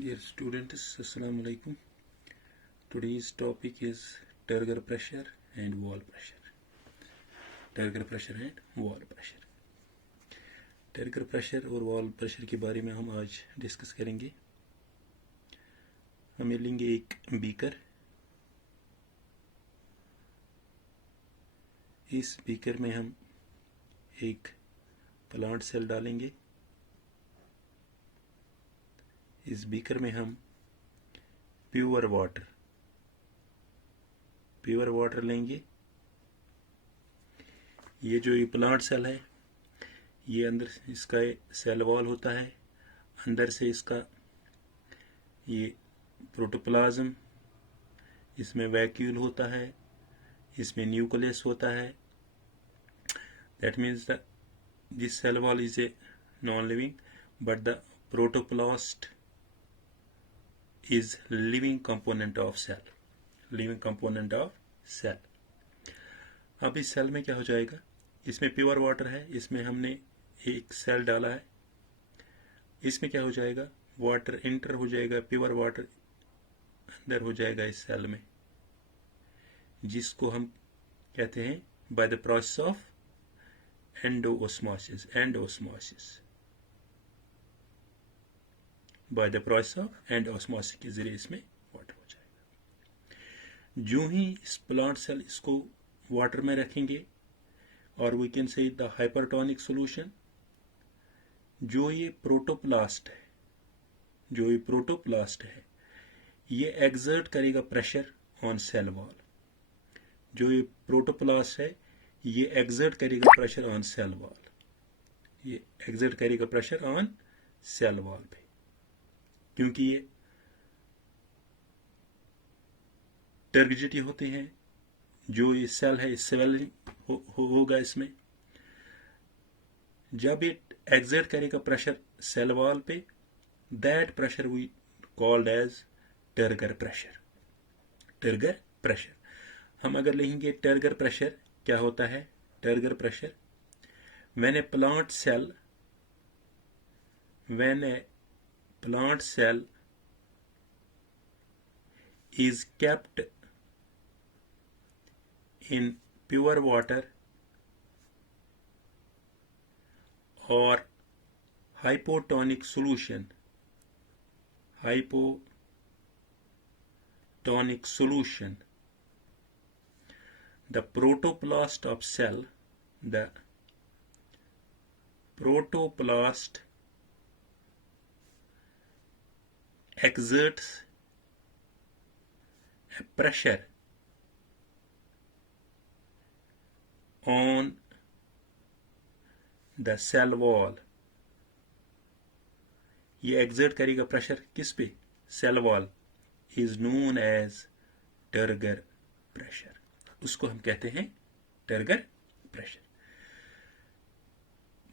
Dear students, Assalamu alaikum. Today's topic is turgor pressure and wall pressure. Turgor pressure and wall pressure. Turgor pressure और wall pressure के बारे में हम आज discuss करेंगे. हमें लेंगे एक बीकर. इस बीकर में हम एक प्लांट सेल डालेंगे. इस बीकर में हम प्योर वाटर लेंगे. ये जो ये प्लांट सेल है, ये अंदर इसका सेल वॉल होता है. अंदर से इसका ये प्रोटोप्लाज्म, इसमें वैक्यूल होता है, इसमें न्यूक्लियस होता है. That means the this cell wall is a non living but the protoplast is living component of cell. अब इस सेल में क्या हो जाएगा, इसमें प्योर वाटर है, इसमें हमने एक सेल डाला है. इसमें क्या हो जाएगा, वाटर इंटर हो जाएगा, प्योर वाटर अंदर हो जाएगा इस सेल में, जिसको हम कहते हैं by the process of endosmosis. By the process of endosmosis के जरिए इसमें वाटर हो जाएगा. जो ही इस प्लांट सेल इसको वाटर में रखेंगे, और we can say the hypertonic solution, जो ये प्रोटोप्लास्ट है, ये एक्सर्ट करेगा प्रेशर ऑन सेल वॉल. जो ये प्रोटोप्लास्ट है, ये एक्सर्ट करेगा प्रेशर ऑन सेल वॉल. पे, क्योंकि ये टर्गिडिटी होते हैं. जो ये सेल है, स्वेलिंग होगा इसमें. जब ये एक्सर्ट करेगा प्रेशर सेल वॉल पे, that pressure we called as turgor pressure. हम अगर लेंगे टर्गर प्रेशर, क्या होता है turgor pressure? when a plant cell is kept in pure water or hypotonic solution, the protoplast exerts a pressure on the cell wall. ये exert करेगा pressure किस पे? Cell wall. is known as turgor pressure. उसको हम कहते हैं turgor pressure.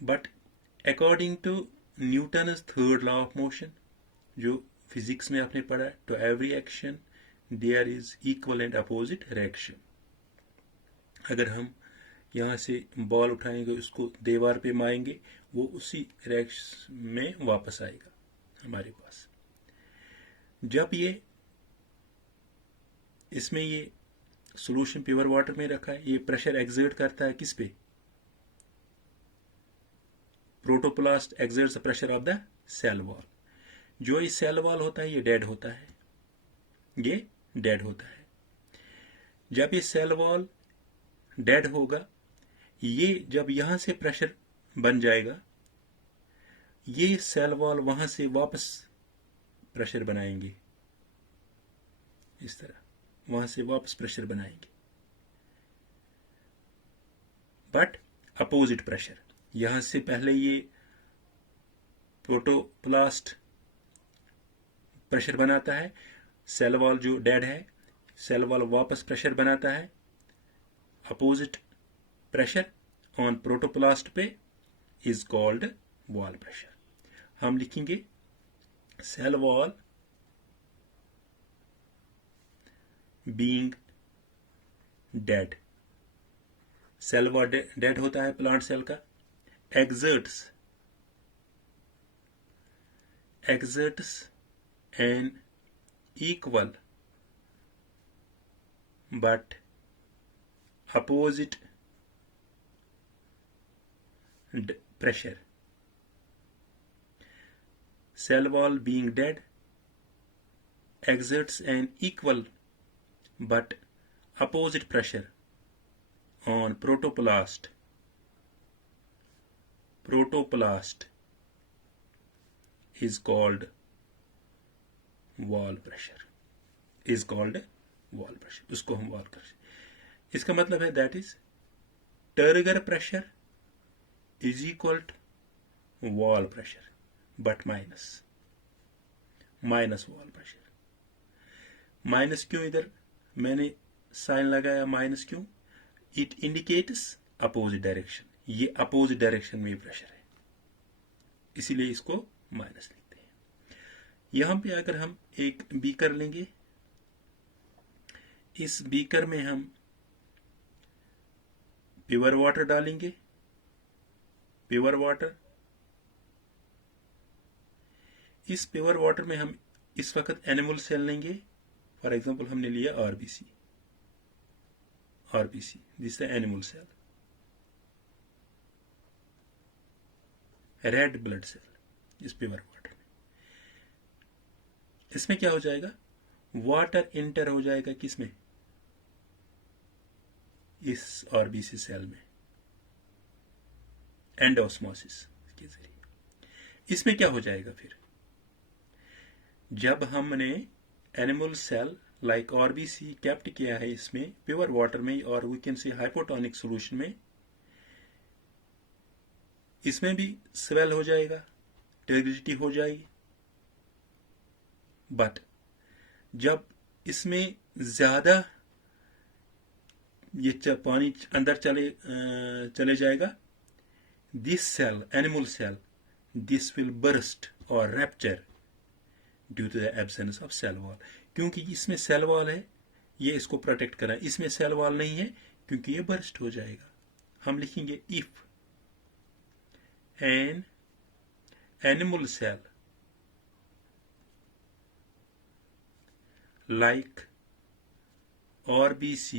But according to Newton's third law of motion, जो physics में आपने पढ़ा, to every action there is equal and opposite reaction. अगर हम यहाँ से बॉल उठाएंगे, उसको दीवार पे मारेंगे, वो उसी रिएक्शन में वापस आएगा हमारे पास. जब ये इसमें ये सॉल्यूशन प्योर वाटर में रखा है, ये प्रेशर एक्सर्ट करता है किस पे? Protoplast exerts the pressure of the cell wall. जो ये सेल वॉल होता है, ये डेड होता है. जब ये सेल वॉल डेड होगा, ये जब यहां से प्रेशर बन जाएगा, ये सेल वॉल वहां से वापस प्रेशर बनाएंगे. इस तरह वहां से वापस प्रेशर बनाएंगे, बट अपोजिट प्रेशर. यहां से पहले ये प्रोटोप्लास्ट प्रेशर बनाता है, सेल वॉल जो डेड है, सेल वॉल वापस प्रेशर बनाता है. अपोजिट प्रेशर ऑन प्रोटोप्लास्ट पे इज कॉल्ड वॉल प्रेशर. हम लिखेंगे cell wall being dead. Cell wall dead होता है प्लांट सेल का. exerts an equal but opposite pressure. Cell wall being dead exerts an equal but opposite pressure on protoplast. Protoplast is called wall pressure. Is called wall pressure. उसको हम wall pressure. इसका मतलब है that is Turger pressure is equal to wall pressure but minus wall pressure. Minus क्यों इधर मैंने sign लगाया? Minus क्यों? It indicates opposite direction. ये अपोजिट डायरेक्शन में प्रेशर है, इसीलिए इसको माइनस लिखते हैं. यहां पे अगर हम एक बीकर लेंगे, इस बीकर में हम प्योर वाटर डालेंगे. प्योर वाटर, इस प्योर वाटर में हम इस वक्त एनिमल सेल लेंगे. फॉर एग्जाम्पल हमने लिया RBC. This the animal cell, red blood cell. इस प्योर वाटर में इसमें क्या हो जाएगा? वाटर इंटर हो जाएगा किसमें? इस आरबीसी सेल में एंडोस्मोसिस के जरिए. इसमें क्या हो जाएगा फिर? जब हमने animal cell like RBC kept किया है इसमें प्योर वाटर में, और we can say hypotonic solution में, इसमें भी स्वेल हो जाएगा, टर्बिडिटी हो जाएगी. बट जब इसमें ज्यादा ये पानी अंदर चले जाएगा, this cell, animal cell, this will burst और rupture due to the absence of cell wall. क्योंकि इसमें सेल वॉल है, ये इसको प्रोटेक्ट कर रहा है. इसमें सेल वॉल नहीं है क्योंकि ये बर्स्ट हो जाएगा. हम लिखेंगे if an animal cell like RBC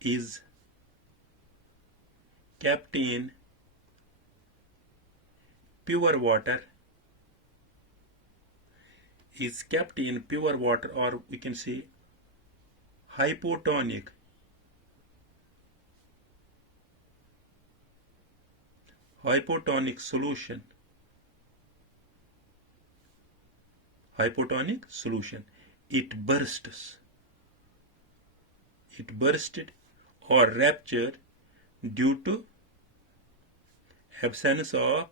is kept in pure water, or we can say hypotonic solution. Hypotonic solution, it bursted or ruptured due to absence of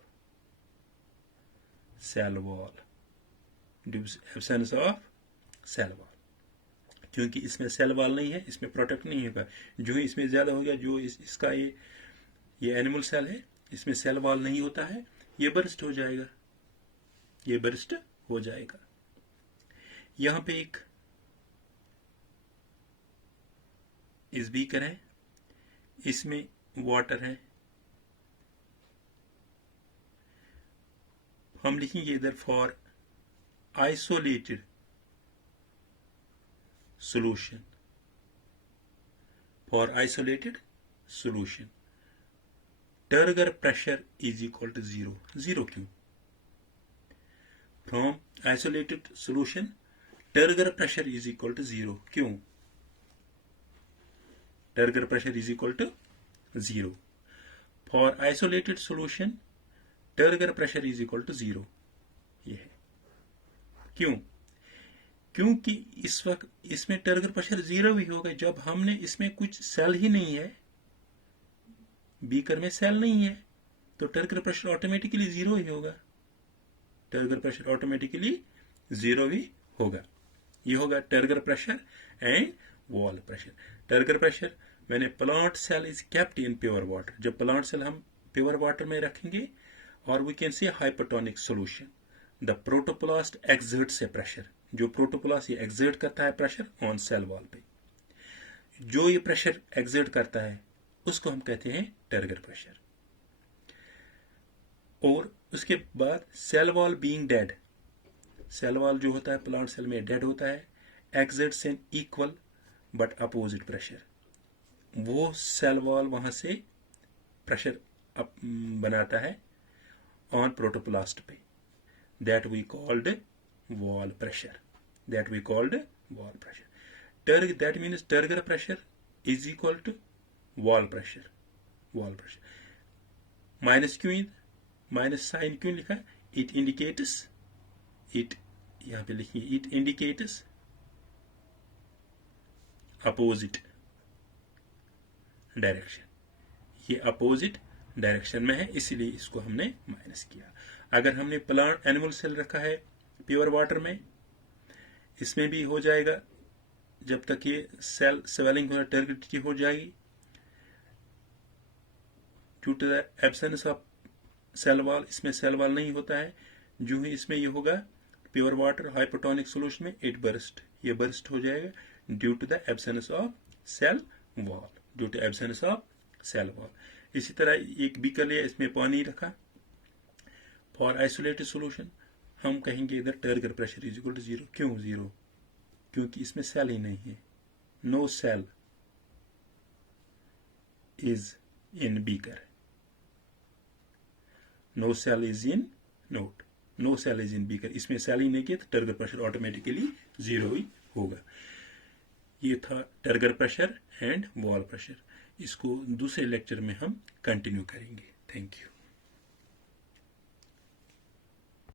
cell wall. क्योंकि इसमें सेल वॉल नहीं है, इसमें protect नहीं होगा. जो इसमें ज्यादा हो गया, जो इसका ये एनिमल सेल है, इसमें सेल वॉल नहीं होता है, ये बर्स्ट हो जाएगा. यहां पे एक इस बीकर है, इसमें वाटर है. हम लिखेंगे इधर for isolated solution. Turgor pressure is equal to 0. क्यों? From isolated solution Turger pressure is equal to 0. क्यों? Turger pressure is equal to 0. For isolated solution, Turger pressure is equal to 0. ये है. क्यों? क्योंकि इस वक्त इसमें टर्गर प्रेशर 0 भी होगा जब हमने इसमें कुछ सेल ही नहीं है, बीकर में सेल नहीं है, तो टर्गर प्रेशर ऑटोमेटिकली 0 ही होगा. टर्गर प्रेशर ऑटोमेटिकली 0 ही होगा. ये होगा turgor pressure and wall pressure. Turgor pressure मैंने plant cell is kept in pure water. जब प्लांट सेल हम प्योर वाटर में रखेंगे, और we can say hypotonic solution, the protoplast exerts a pressure. जो प्रोटोप्लास्ट ये एक्सर्ट करता है प्रेशर ऑन सेल वॉल पे, जो ये प्रेशर एक्सर्ट करता है उसको हम कहते हैं टर्गर प्रेशर. और उसके बाद cell wall being dead, cell wall जो होता है प्लांट सेल में डेड होता है, exerts an equal but opposite pressure. वो सेल वॉल वहां से प्रेशर बनाता है ऑन प्रोटोप्लास्ट पे, that we called wall pressure, that we called wall pressure. that means Turger pressure is equal to wall pressure, wall pressure। Minus क्यों, minus sign क्यों लिखा? It indicates, it यहां पे लिखिए, इट इंडिकेट्स अपोजिट डायरेक्शन, ये opposite direction में है, इसीलिए इसको हमने माइनस किया। अगर हमने प्लांट एनिमल सेल रखा है प्योर वाटर में, इसमें भी हो जाएगा, जब तक ये सेल स्वेलिंग होना टर्गिडिटी हो जाएगी due to the absence of cell wall. इसमें सेल वॉल नहीं होता है, जो ही इसमें ये होगा प्योर वाटर हाइपोटोनिक सोल्यूशन में, इट बर्स्ट, ये बर्स्ट हो जाएगा due to the absence of cell wall, due to absence of cell wall. इसी तरह एक बीकर लिया, इसमें पानी रखा, फॉर आइसोलेटेड सोल्यूशन हम कहेंगे इधर turgor pressure is equal to 0। क्यों 0? क्योंकि इसमें सेल ही नहीं है, no cell is in beaker, no cell is in note, no cell is in beaker, इसमें सेल ही नहीं किया तो टर्गर प्रेशर ऑटोमेटिकली 0 ही होगा। ये था turgor pressure and wall pressure. इसको दूसरे लेक्चर में हम कंटिन्यू करेंगे। Thank you.